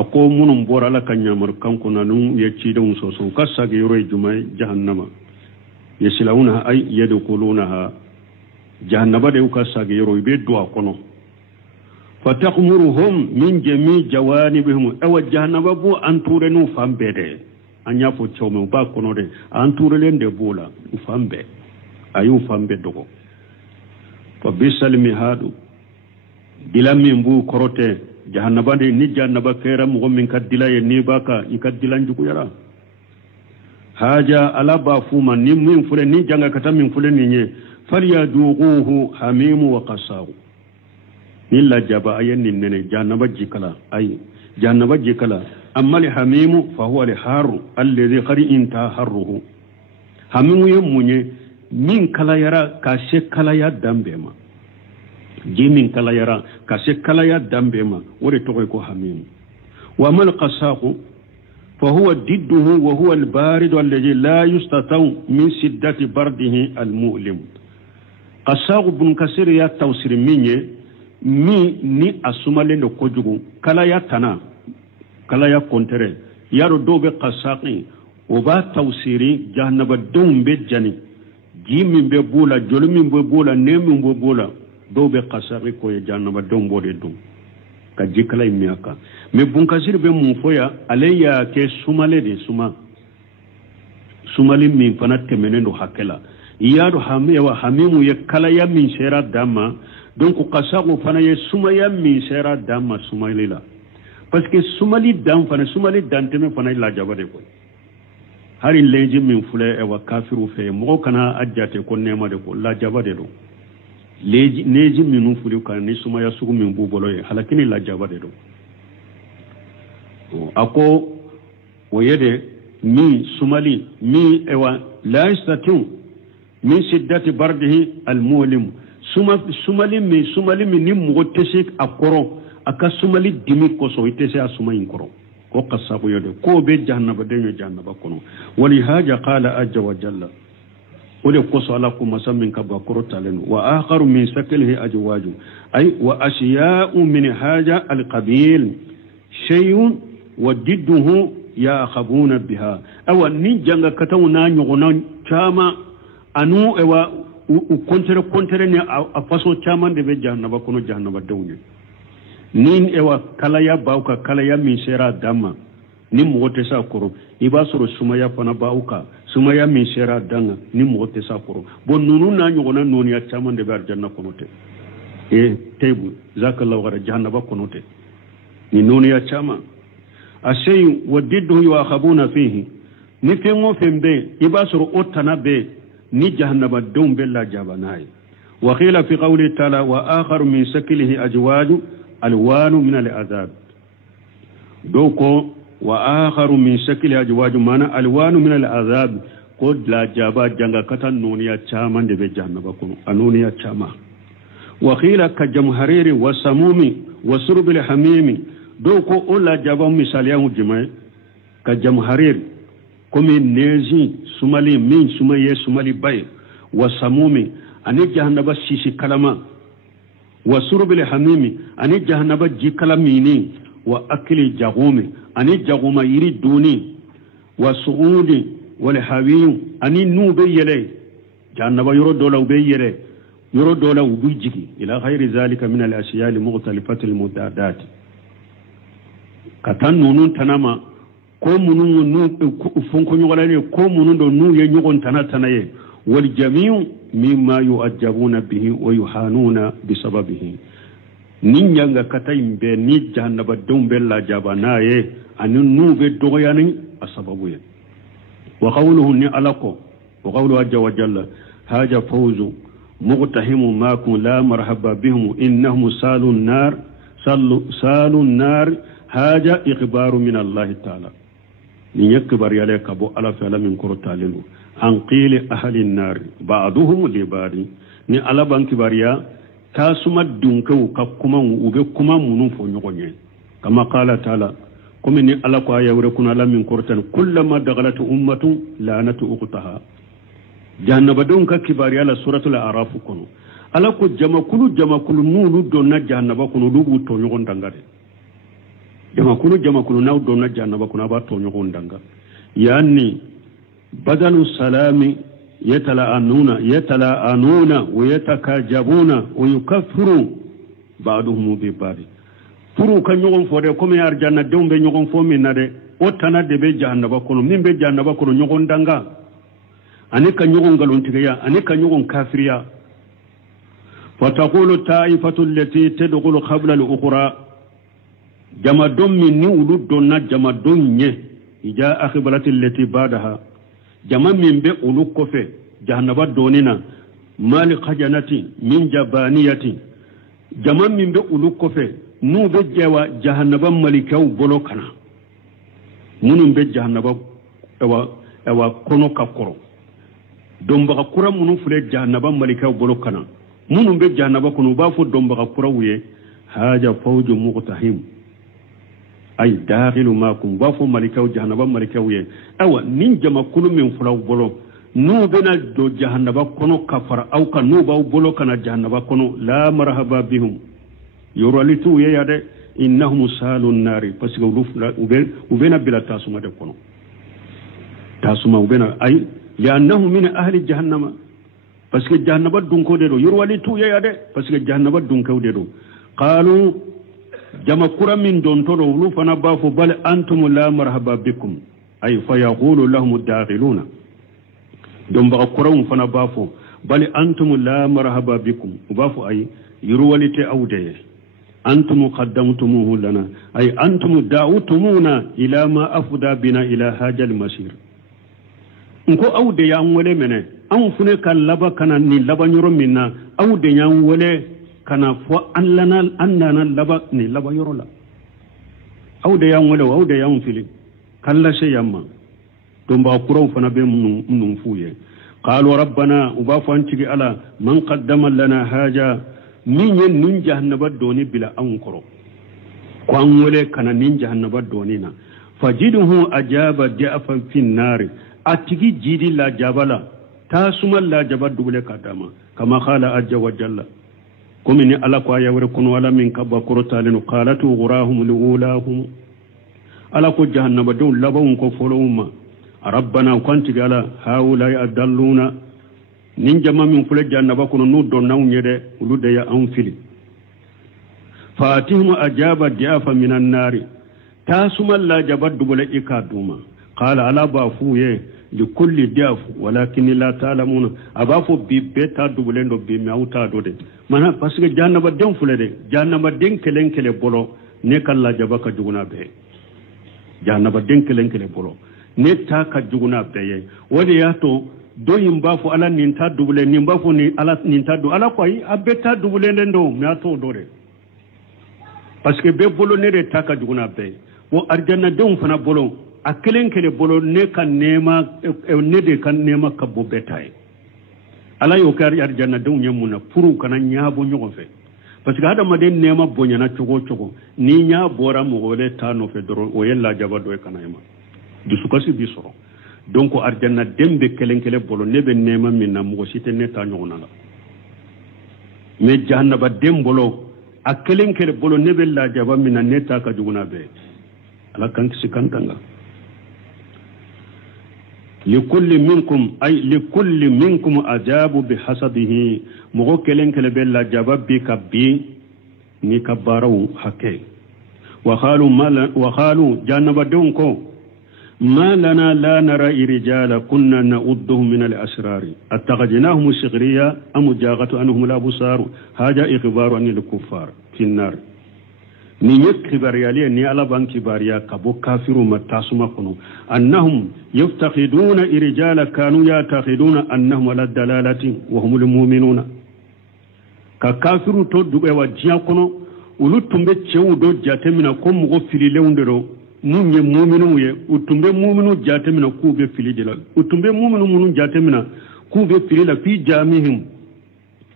اكو منم بورا لا كانيامر كانكو نانو يتشيدون سوسو كساغيرو جماي جهنم يسلونها اي يدخلونها جهنم ديو كساغيرو بيدوا كونو فتخمرهم من جميع جوانبهم او جهنم بو انتورنو فامبيده انيا فو تشومو با كونو دي انتورلين دي بولا فامبي ayu fambe dogo fa bisal mihadu dilami mbu korote jahannaba de ni jahannaba kera mo min kadila ye ni baka ikadila njuku yara haja ala ba fuma ni min fure ni janga kata min fure ni nye falyaduquhu hamimu wa qasahu illa jaba ayen nene jahannaba jikala ay jahannaba jikala amma li hamimu fa huwa li haru alladhi qad inta harruhu hamimu yemunye min kala yara kashe kala ya dambema jimin kala yara kashe kala ya dambema wore to ko hamim wa mal qasaqu fa huwa didduhu wa huwa al barid alladhi la yustataw min shiddati bardihi al mu'lim qasaqu bun kasir ya tawsir minye ni asumale no kojugu kala ya tana kala ya kontere yaro dobe qasaqi o ba tawsiri jahannaba dumbe jani jimin be bula jolumin be bula nemin be bula do be qasari ko e jannaba don bode dum ka jikala miaka me bunkasir be mun foya alayya ke sumale de sumali min fanat temenen do hakela iyado hamewa hamimu ye kala ya min shera dama donc qasago fana ye sumaya min shera dama sumalila parce que sumali dam fana sumali danteme fana la jabade ko hari leji min fule e wa kafiru fe mo kana ajjate ko nema de ko la jabade do leji neji min fule kan ni suma ya sugu min bubolo e halakini la jabade do ako oyede mi sumali mi e wa la istatu min shiddati bardihi al mulim sumali mi ni mo tesik akoro aka sumali dimi ko so itese asuma inkoro ko qasabu yode ko be jahannaba de jahannaba kono wali haja qala ajja wa jalla ولي قص على قمصا من كبكرو تالن وآخر من سكله أجواج أي وأشياء من هذا القبيل شيء وضده يأخذون بها أو نجنga katawna nyogona chama anu ewa kontere ne a faso chama de be jahannaba kono jahannaba dawne nin ewa kalaya bauka kalaya min shera dama ni mote sa koro iba soro sumaya pana bauka sumaya min shera danga ni mote sa koro bon nunu na nyogona noni ya chama de be arjanna kono te e tebu zakallahu gara jahannaba kono te ni noni ya chama ashay wadiddu yu'akhabuna fihi ni fengo fembe ibasuru otana be ni jahannaba dum bella jabanai wa qila fi qawli ta'ala wa akhar min saklihi ajwaju alwanu min al'adab doko wa akhar min saklihi ajwaju mana alwanu min al'adab qad la jaba janga katan noniya chama de be jahannaba kuno anoniya chama wa qila ka jamhariri wa samumi wa surbil hamimi doko ola jaba misaliyan jimai ka jamharir kome nezi sumali min sumaye sumali bay wa samumi ani jahannaba sisi kalama wa surbil hamimi ani jahannaba ji kalamini wa akli jagumi ani jaguma yiri duni wa suudi wal hawiyu ani nube yele jahannaba yoro dola ube yele yoro dola ubu jigi ila ghairi zalika min al ashiya al mukhtalifati al mudadat katan nunun tanama ko munun nu funko nyogala ne ko munun do nu ye nyogon tanatana ye wal jami'u mimma yu'ajjabuna bihi wa yuhanuna bisababihi ninyanga katayimbe ni jahannaba dumbe la jabana ye anu nu be dogoyani asababu ye wa qawluhu ni alako wa qawlu ajja wa jalla haja fawzu muqtahimu ma kun la marhaba bihim innahum salun nar haja ikhbaru min Allah ta'ala ni yakbar yale kabo ala fala min qurtalinu an qili ahli an-nar ba'duhum li bari ni ala banki bariya tasuma dunku ka kuma ube kuma munun fo nyogonye kama qala ta'ala kuma ni ala ko ayawre kuna la min qurtan kullama daghalat ummatun la'anatu uqtaha jahannaba dunka kibariya la suratul a'raf kono ala ko jamakulu nulu donna jahannaba kono dubu to nyogon dangare jamakulu naw donna jahannaba kono ba to nyogon danga yani badalu salami yatala'anuna wa yatakajabuna wa yukaffiru ba'duhum bi ba'd furu kan nyogon fode comme yar janna dembe nyogon fo min nade o tana de be jahannaba kono min be jahannaba kono nyogon danga anika nyogon galon tigaya anika nyogon kafiriya فتقول الطائفة التي تدخل قبل الأخرى جمادون من ولدنا جمادون إجا أخبرت التي بعدها جما من بأولو كفة جهنم دوننا مال خجنة من جبانية جما من بأولو كفة نو بجوا جهنم ملكه بلوكنا منو بجهنم ewa kono kakoro domba kura munu fure jahannaba malika bolokana munu be jahannaba kono ba fo domba kura wuye haja fawju muqtahim ay dakhilu makum ba fo malika jahannaba malika wuye awa nin jama kulu min fulaw bolo nu bena do jahannaba kono kafara aw ka nu ba bolokana jahannaba kono la marhaba bihum yoralitu ye yade innahum salun nari parce que ubena bila tasuma de kono tasuma ubena ay li'annahu min ahli jahannama parce que jahannaba dunko de do yorwali tu ya de parce que jahannaba dunko de do qalu jama kura min don to do lu fana ba fo bal antum la marhaba bikum ay fa yaqulu lahum dakhiluna dum ba kura fana ba fo bal antum la marhaba bikum ba fo ay yorwali te awde antum qaddamtumuhu lana ay antum da'utumuna ila ma afda bina ila hajal masir nko awde ya ngole mene an fune kan laba kana ni laba nyoro minna awde ya ngole kana fo annana laba ni laba yoro la awde ya ngole awde ya fili kala shay yamma to ba kuro fana be mun fuye qalu rabbana ubafu anti ala man qaddama lana haja min yen nin jahannaba doni bila an kuro ko an ngole kana nin jahannaba doni na fajiduhu ajaba ja'fa fin nar atigi jidi la jabala tasuma la jaba dubule kadama kama khala ajja wa jalla komini ala ko ya wore kono wala min kabba korotalenu qalatu ghurahum liulahum ala ko jahannama do labawun ko folowuma rabbana kwanti gala haula adalluna nin jama min fule jannaba kono nu do nawnyede ulude ya anfili fatihum ajaba diafa minan nari tasuma la jaba dubule ikaduma qala ala bafuye likulli diafu walakin la ta'lamuna abafu bi beta dubulendo bi mauta do de mana parce que jannaba den fule de jannaba den kele bolo ne kala jaba ka juguna be jannaba den kele bolo ne ta ka juguna be ye wodi yato do yimba fu ala nin ta dubule nin ba fu ni ala nin ta do ala koy abeta dubule ndo me ato do de parce que be bolo ne de ta ka juguna be wo arjanna den fana bolo a kele bolo ne kan nema ne de kan nema kabbo betay ala yo kar arjanna de nyamuna puru kana nyaabo nyogo fe parce que adama de nema bonyana chogo ni nya bora mo wole tano fe doro o yella jaba do kana ema du sukasi bi soro donc arjanna dembe kele bolo ne be nema minna mo site ne ta nyogo nala me jahannaba dem bolo a kele bolo ne be la jaba minna ne ta ka juguna be ala kan sikantanga لكل منكم أجاب بحسبه مغو كلن كلبلا جواب بكبي نكبارو حكي وقالوا جانب دونكو ما لنا لا نرى رجال كنا نعدهم من الأسرار اتخذناهم سخريا أم جاغت أنهم الأبصار هذا إخبار عن الكفار في النار ni kibariyaliya ni alaban kibariya kabo kafiru matasuma kuno annahum yaftaqiduna irjala kanu yataqiduna annahum ala dalalati wa humul mu'minuna ka kafiru to dube wa jiya kuno ulutumbe chewu do jatemina ko mugo filile undero munye mu'minu ye utumbe mu'minu jatemina kube filidela utumbe mu'minu munun jatemina kube filila fi jamihim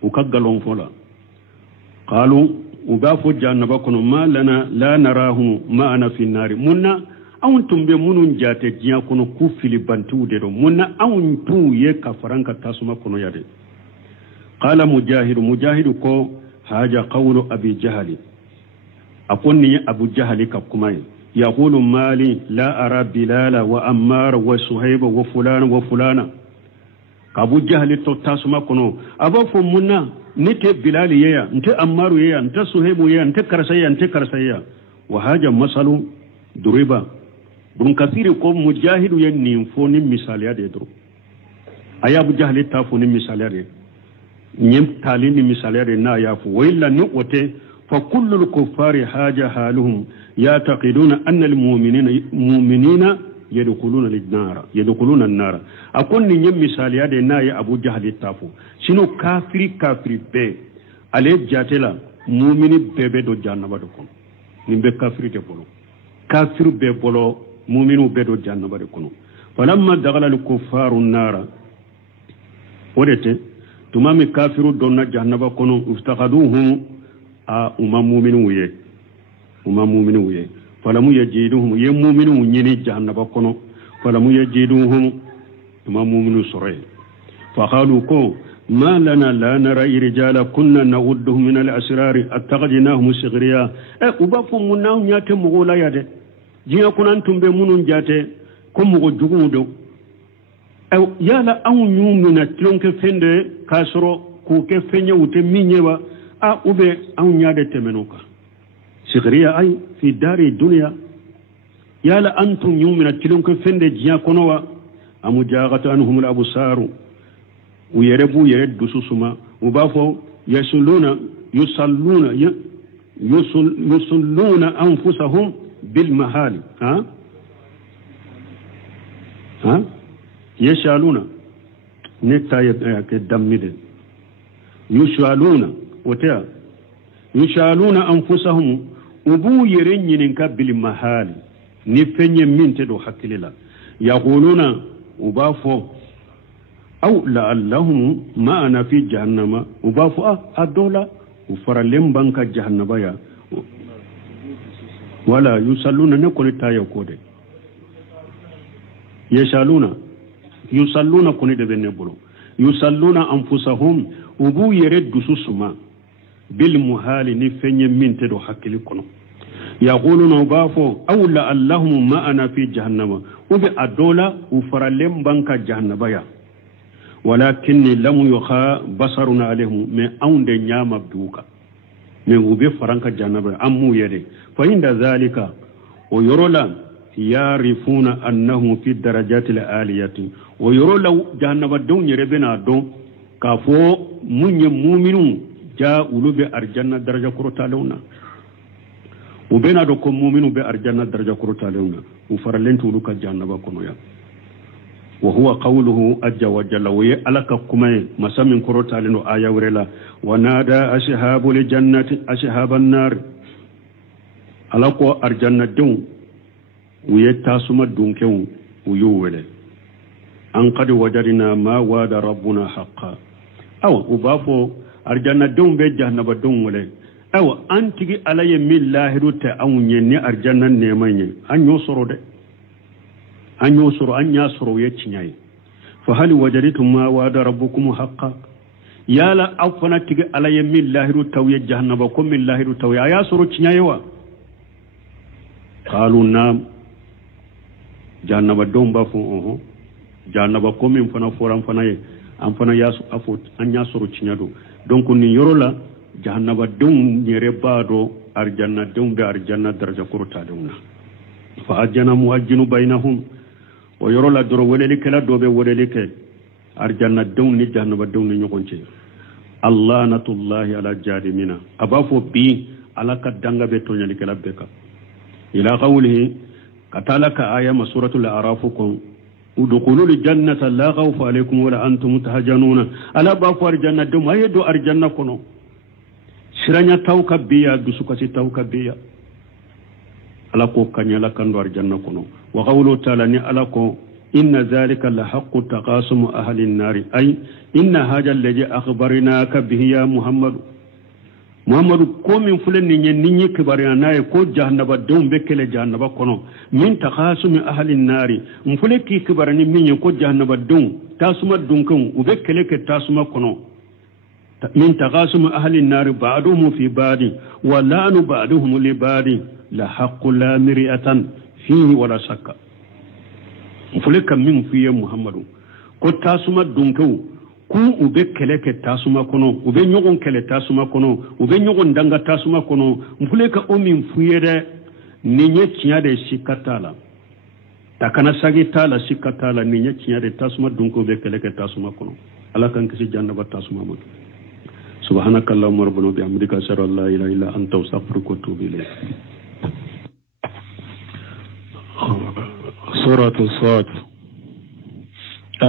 ukagalon fola qalu ugafu jannaba kono ma lana la narahu ma ana fi nari munna awuntum be munun jate jiya kono ku fili bantu de do munna awuntu ye kafaranka tasuma kono yade qala mujahid ko haja qawlu abi jahali akonni abu jahali kapkumai yaqulu mali la ara bilala wa ammar wa suhayba wa fulana abu jahali to tasuma kono abafo munna nite bilali yeya nte ammaru yeya nte suhaibu yeya nte karsaya wa haja masalu duriba bun kasiri ko mujahidu yen ni foni misali ade dro ayabu jahli ta foni misali ade nyem tali ni misali ade na yafu willa ni ote fa kullu al-kuffari haja haluhum yataqiduna anna al-mu'minina yadkhuluna an-nar akon ni nyem misali ade na ya abu jahli tafu sino kafiri be ale jatela mu'mini bebe do jannaba do kon nimbe kafiri de bolo kafiru be bolo mu'minu be do jannaba de kono falamma daghala al-kuffaru an-nar odete tumami kafiru donna jannaba kono ustaqaduhum a mu'minu ye falamu yajiduhum ye mu'minu nyini jannaba kono falamu yajiduhum tuma mu'minu sore fa qalu ko ma lana la nara rijala kunna na'udduhum min al-asrar attaqadnahum sighriya ubafu munna nyate mugola yade jiya kunan tumbe munun jate ko mugo jugudo yala an nyumina tlonke fende kasro ku ke fenya ute minyewa ube an nyade temenuka sighriya ay fi dari dunya yala antum yumina tlonke fende jiya konowa amu jagatu anhum al-absaru uyerebu yered dususuma ubafo yusalluna anfusahum bil mahali yashaluna netta ke dammide yushaluna wata yushaluna anfusahum ubu yerenyinin ka bil mahali ni fenye minte do hakilila yaquluna ubafo أو لعلهم ما أنا في جهنم وبافوا الدولة وفرلم بنك جهنم يا ولا يصلون نقول تايو كودي يصلون كوني دبنبلو يصلون أنفسهم وبو يرد سسما بالمهال نفني من تدو حق لكم يقولون وبافو أولا اللهم ما أنا في جهنم وبي أدولا وفرلم بانك جهنم يا ولكني لم يخا بصرنا عليهم من أون دي نعم بدوكا من وبي فرانك جهنم أمو يري فإن ذلك ويرولا يعرفون أنه في الدرجات العالية ويرولا جهنم دون يربنا دون كافو من يمؤمنون جاء ولو بأرجنا درجة كرتا لونا وبين دوكم مؤمنون بأرجنا درجة كرتا لونا وفرلنت ولوك جهنم كنويا وهو قوله أجا وجل ويألك كمي مسامن كرتا لنو آية ورلا ونادى أشهاب الجنة أشهاب النار ألقوا أرجنا دون ويتاسم الدونكو ويوله أن قد وجدنا ما وعد ربنا حقا أو وبافو أرجنا دون بجهنم دون وله أو أنتي علي من الله رتا أو يني أرجنا نيماني أن يسرو ده أن يسرو أن يسرو يتشني فهل وجدتم ما وعد ربكم حقا يا لا أفنا تيجي علي من الله رتا ويجهنم كم من الله رتا ويا يسرو تشني قالوا نعم جهنم دون بافو جهنم كم من فنا فوران فنا an fana yasu afo an yasoro cinyado donc ni yorola jahannaba dum nyere bado arjanna dum be arjanna daraja kurta dumna fa ajana muajjinu bainahum wa yorola doro weleli kala dobe weleli ke arjanna dum ni jahannaba dum ni nyokonce allah natullahi ala jadimina abafo bi ala kadanga be to nyali kala beka ila qawlihi katalaka aya suratul arafukum ودخولوا الجنة لا خوف عليكم ولا أنتم تهجنون ألا بافو أرجنة دم هيدو أرجنة كنو شرانيا توكا بيا دسوكا توكا بيا ألا كو كانيا لكندو أرجنة كنو وقولوا تعالى ألا كو إن ذلك لحق تقاسم أهل النار أي إن هذا الذي أخبرناك به يا محمد ko min fulen ni nyi kibariya naye ko jahannaba dum bekele jahannaba kono min takhasumi ahli nari mfule ki kibarani min ko jahannaba dum tasuma dum kan ubekele ke tasuma kono min takhasumi ahli nari ba'duhum fi ba'di wa la'nu ba'duhum li ba'di la haqqu la mir'atan fihi wala shakka mfule kam min fiye muhammadu ko tasuma dum kan ku ube kele ke tasuma kono ube nyogon kele tasuma kono ube nyogon danga tasuma kono mfule ka omi mfuyere ninye chiade sikatala takana sagi tala sikatala ninye chiade tasuma dunko ube kele ke tasuma kono ala kan kisi jannaba tasuma mo subhanakallahumma rabbana bihamdika ashhadu an la ilaha illa anta astaghfiruka wa atubu ilayk suratu sad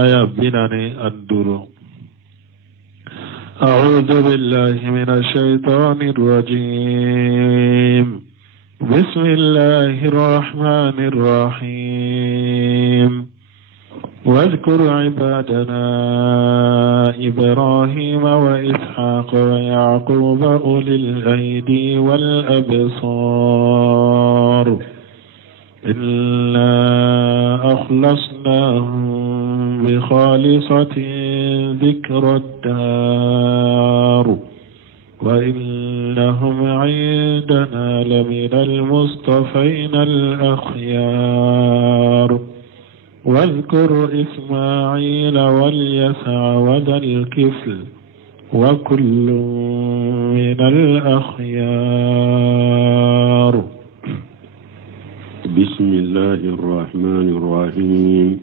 aya binani ad-duru أعوذ بالله من الشيطان الرجيم بسم الله الرحمن الرحيم واذكر عبادنا إبراهيم وإسحاق ويعقوب أولي الأيدي والأبصار إنا أخلصناهم بخالصة ذكر الدار وإنهم عندنا لمن المصطفين الأخيار واذكر إسماعيل واليسع وذا الكفل وكل من الأخيار بسم الله الرحمن الرحيم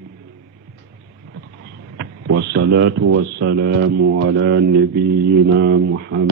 والصلاة والسلام على نبينا محمد